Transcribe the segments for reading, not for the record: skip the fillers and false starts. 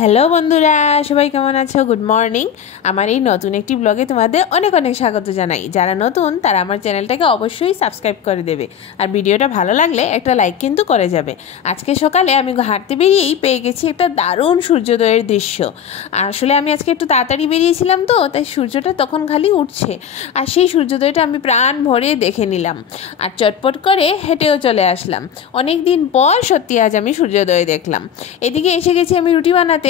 Hello বন্ধুরা, সবাই কেমন আছো? Good morning. আমার এই নতুন একটি ব্লগে তোমাদের অনেক অনেক স্বাগত জানাই। যারা নতুন তারা আমার চ্যানেলটাকে অবশ্যই সাবস্ক্রাইব করে দেবে, আর ভিডিওটা ভালো লাগলে একটা লাইক কিন্তু করে যাবে। আজকে সকালে আমি হাঁটতে বেরিয়েই পেয়ে গেছি একটা দারুণ সূর্যোদয়ের দৃশ্য। আসলে আমি আজকে একটু তাড়াতাড়ি বেরিয়েছিলাম, তো তাই সূর্যটা তখন খালি উঠছে, আর সেই সূর্যোদয়টা আমি প্রাণ ভরে দেখে নিলাম, আর চটপট করে হেঁটেও চলে আসলাম। অনেক দিন পর সত্যি আজ আমি সূর্যোদয় দেখলাম। এদিকে এসে গেছি আমি রুটি বানাতে।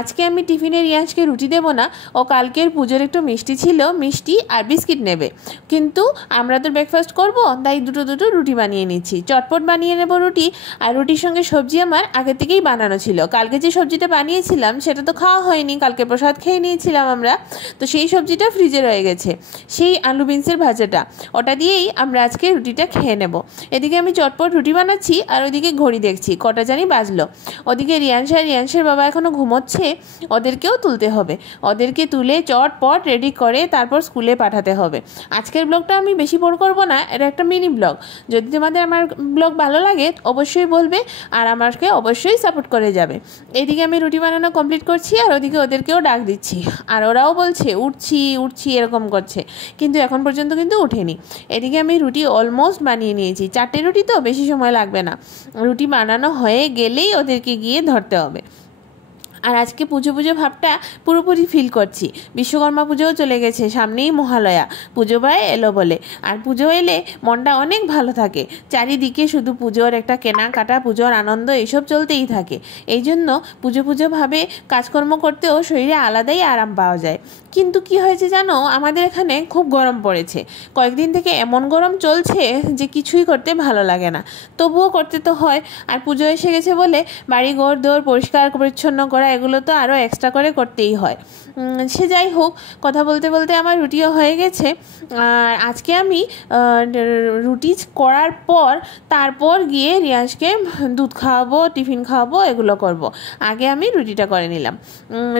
আজকে আমি টিফিনে রিয়াজকে রুটি দেবো না, ও কালকের পুজোর একটু মিষ্টি ছিল, মিষ্টি আর বিস্কিট নেবে, কিন্তু আমরা তো ব্রেকফাস্ট করব, তাই দুটো দুটো রুটি বানিয়ে নিচ্ছি। চটপট বানিয়ে নেব রুটি, আর রুটির সঙ্গে সবজি আমার আগে থেকেই বানানো ছিল। কালকে যে সবজিটা বানিয়েছিলাম সেটা তো খাওয়া হয়নি, কালকে প্রসাদ খেয়ে নিয়েছিলাম আমরা, তো সেই সবজিটা ফ্রিজে রয়ে গেছে, সেই আলু বিনসের ভাজাটা, ওটা দিয়েই আমরা আজকে রুটিটা খেয়ে নেব। এদিকে আমি চটপট রুটি বানাচ্ছি, আর ওদিকে ঘড়ি দেখছি কটা জানি বাজলো। ওদিকে রিয়াংশের বাবা এখনও ঘুমোচ্ছে, ওদেরকেও তুলতে হবে, ওদেরকে তুলে চটপট রেডি করে তারপর স্কুলে পাঠাতে হবে। আজকের ব্লগটা আমি বেশি বড় করব না, এটা একটা মিনি ব্লগ। যদি তোমাদের আমার ব্লগ ভালো লাগে অবশ্যই বলবে, আর আমাকে অবশ্যই সাপোর্ট করে যাবে। এইদিকে আমি রুটি বানানো কমপ্লিট করছি, আর ওদিকে ওদেরকেও ডাক দিচ্ছি, আর ওরাও বলছে উঠছি উঠছি এরকম করছে, কিন্তু এখন পর্যন্ত কিন্তু উঠেনি। এদিকে আমি রুটি অলমোস্ট বানিয়ে নিয়েছি, 4টে রুটি তো বেশি সময় লাগবে না। রুটি বানানো হয়ে গেলেই ওদেরকে গিয়ে ধরতে হবে। আর আজকে পুজো পুজো ভাবটা পুরোপুরি ফিল করছি। বিশ্বকর্মা পুজোও চলে গেছে, সামনেই মহালয়া, পুজো ভাই এলো বলে। আর পুজো এলে মনটা অনেক ভালো থাকে, চারিদিকে শুধু পুজোর একটা কেনাকাটা, পুজোর আনন্দ এইসব চলতেই থাকে। এই জন্য পুজো পুজো ভাবে কাজকর্ম করতেও শরীরে আলাদাই আরাম পাওয়া যায়। কিন্তু কি হয়েছে জানো, আমাদের এখানে খুব গরম পড়েছে, কয়েকদিন থেকে এমন গরম চলছে যে কিছুই করতে ভালো লাগে না, তবুও করতে তো হয়। আর পুজো এসে গেছে বলে বাড়ি ঘর দোর পরিষ্কার পরিচ্ছন্ন করা এগুলো তো আরও এক্সট্রা করে করতেই হয়। সে যাই হোক, কথা বলতে বলতে আমার রুটিও হয়ে গেছে। আর আজকে আমি রুটি করার পর তারপর গিয়ে রিয়াজকে দুধ খাওয়াবো, টিফিন খাওয়াবো, এগুলো করব। আগে আমি রুটিটা করে নিলাম।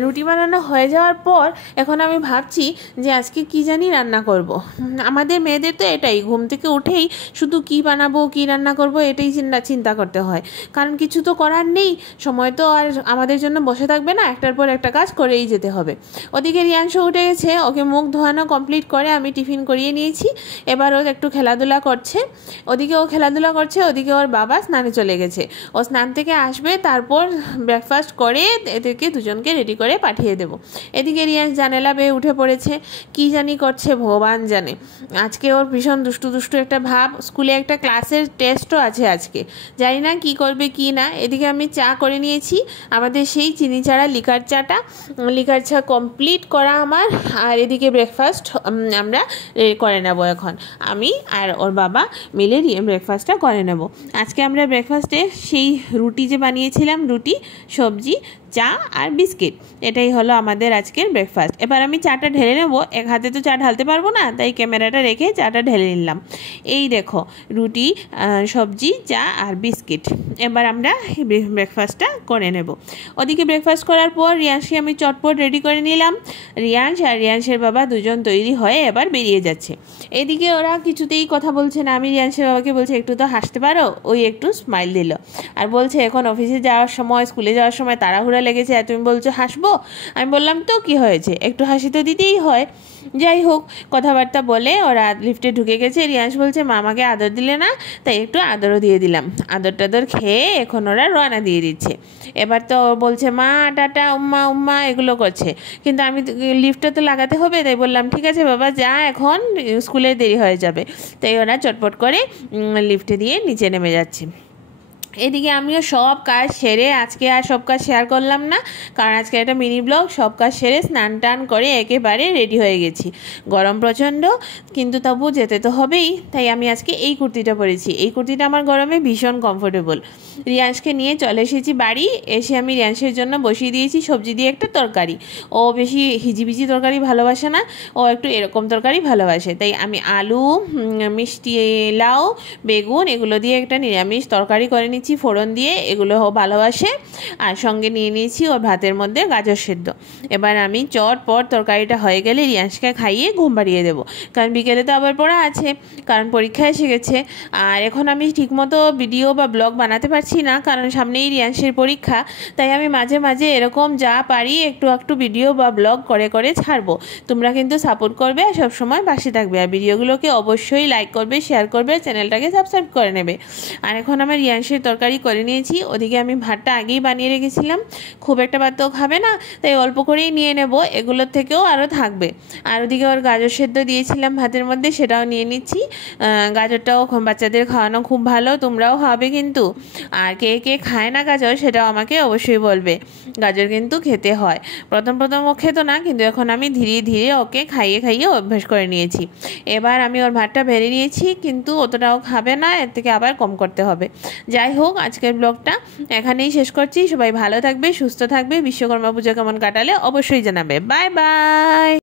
রুটি বানানো হয়ে যাওয়ার পর এখন আমি ভাবছি যে আজকে কি জানি রান্না করব। আমাদের মেয়েদের তো এটাই, ঘুম থেকে উঠেই শুধু কি বানাবো কি রান্না করব এটাই চিন্তা করতে হয়, কারণ কিছু তো করার নেই, সময় তো আর আমাদের জন্য বসে থাকবে না, একটার পর একটা কাজ করেই যেতে হবে। ওদিকে রিয়াংশ উঠে গেছে, ওকে মুখ ধোয়ানো কমপ্লিট করে আমি টিফিন করিয়ে নিয়েছি। এবার ও একটু খেলাধুলা করছে, ওদিকে ও খেলাধুলা করছে, ওদিকে ওর বাবা স্নানে চলে গেছে। ও স্নান থেকে আসবে, তারপর ব্রেকফাস্ট করে এদেরকে দুজনকে রেডি করে পাঠিয়ে দেবো। এদিকে রিয়াংশ জানালা বেয়ে উঠে পড়েছে, কি জানি করছে ভগবান জানে। আজকে ওর ভীষণ দুষ্টু দুষ্টু একটা ভাব, স্কুলে একটা ক্লাসের টেস্টও আছে আজকে, জানি না কি করবে কি না। এদিকে আমি চা করে নিয়েছি, আমাদের সেই চিনি ছাড়া লিকার চাটা, লিকার চা কমপ্লিট করা আমার। আর এদিকে ব্রেকফাস্ট আমরা করে নেব, এখন আমি আর ওর বাবা মিলে ব্রেকফাস্টটা করে নেব। আজকে আমরা ব্রেকফাস্টে সেই রুটি যে বানিয়েছিলাম, রুটি সবজি চা আর বিস্কিট, এটাই হলো আমাদের আজকের ব্রেকফাস্ট। এবার আমি চাটা ঢেলে নেব, এক হাতে তো চা ঢালতে পারবো না, তাই ক্যামেরাটা রেখে চাটা ঢেলে নিলাম। এই দেখো রুটি, সবজি, চা আর বিস্কিট। এবার আমরা ব্রেকফাস্টটা করে নেব। ওদিকে ব্রেকফাস্ট করার পর রিয়াংশকে আমি চটপট রেডি করে নিলাম। রিয়াংশ আর রিয়াংশের বাবা দুজন তৈরি হয়ে এবার বেরিয়ে যাচ্ছে। এদিকে ওরা কিছুতেই কথা বলছে না, আমি রিয়াংশের বাবাকে বলছি একটু তো হাসতে পারো, ওই একটু স্মাইল দিল, আর বলছে এখন অফিসে যাওয়ার সময়, স্কুলে যাওয়ার সময় তাড়াহুড়া লেগেছে, আর তুমি বলছো হাসবো। আমি বললাম তো কি হয়েছে, একটু হাসি তো দিতেই হয়। যাই হোক, কথাবার্তা বলে ওরা লিফটে ঢুকে গেছে। রিয়াংশ বলছে মা আমাকে আদর দিলে না, তাই একটু আদরও দিয়ে দিলাম। আদর টাদর খেয়ে এখন ওরা রওনা দিয়ে দিচ্ছে। এবার তো বলছে মা টাটা উম্মা উম্মা এগুলো করছে, কিন্তু আমি লিফটটা তো লাগাতে হবে, তাই বললাম ঠিক আছে বাবা যা, এখন স্কুলে দেরি হয়ে যাবে। তাই ওরা চটপট করে লিফটে দিয়ে নিচে নেমে যাচ্ছে। এদিকে আমিও সব কাজ সেরে, আজকে আর সব কাজ শেয়ার করলাম না, কারণ আজকে একটা মিনি ব্লগ, সব কাজ সেরে স্নান টান করে একেবারে রেডি হয়ে গেছি। গরম প্রচণ্ড, কিন্তু তবু যেতে তো হবেই, তাই আমি আজকে এই কুর্তিটা পরেছি। এই কুর্তিটা আমার গরমে ভীষণ কমফোর্টেবল। রিয়াংশকে নিয়ে চলে এসেছি বাড়ি, এসে আমি রিয়াংশের জন্য বসিয়ে দিয়েছি সবজি দিয়ে একটা তরকারি। ও বেশি হিজিবিজি তরকারি ভালোবাসে না, ও একটু এরকম তরকারি ভালোবাসে, তাই আমি আলু, মিষ্টি লাউ, বেগুন এগুলো দিয়ে একটা নিরামিষ তরকারি করে নিচ্ছি ফোড়ন দিয়ে, এগুলো ভালোবাসে। আর সঙ্গে নিয়ে নিয়েছি ওর ভাতের মধ্যে গাজর সেদ্ধ। এবার আমি চটপট তরকারিটা হয়ে গেলে রিয়াংশকে খাইয়ে ঘুম পাড়িয়ে দেবো, কারণ বিকেলে তো আবার পড়া আছে, কারণ পরীক্ষা এসে গেছে। আর এখন আমি ঠিকমতো ভিডিও বা ব্লগ বানাতে পারছি পারছি না, কারণ সামনেই রিয়াংশের পরীক্ষা। তাই আমি মাঝে মাঝে এরকম যা পারি একটু একটু ভিডিও বা ব্লগ করে করে ছাড়বো। তোমরা কিন্তু সাপোর্ট করবে, সবসময় পাশে থাকবে, আর ভিডিওগুলোকে অবশ্যই লাইক করবে, শেয়ার করবে, চ্যানেলটাকে সাবস্ক্রাইব করে নেবে। আর এখন আমার রিয়াংশের তরকারি করে নিয়েছি। ওদিকে আমি ভাতটা আগেই বানিয়ে রেখেছিলাম, খুব একটা ভাত তো খাবে না, তাই অল্প করেই নিয়ে নেব, এগুলোর থেকেও আরও থাকবে। আর ওদিকে ওর গাজর সেদ্ধ দিয়েছিলাম ভাতের মধ্যে, সেটাও নিয়ে নিচ্ছি। গাজরটাও বাচ্চাদের খাওয়ানো খুব ভালো, তোমরাও খাবে কিন্তু। আর কে কে খায় না গাজর সেটাও আমাকে অবশ্যই বলবে। গাজর কিন্তু খেতে হয়। প্রথম প্রথম ও খেত না, কিন্তু এখন আমি ধীরে ধীরে ওকে খাইয়ে খাইয়ে অভ্যাস করে নিয়েছি। এবার আমি ওর ভাতটা বেড়ে নিয়েছি, কিন্তু অতটাও খাবে না, এর থেকে আবার কম করতে হবে। যাই হোক, আজকের ব্লগটা এখানেই শেষ করছি। সবাই ভালো থাকবে, সুস্থ থাকবে। বিশ্বকর্মা পুজো কেমন কাটালে অবশ্যই জানাবে। Bye bye.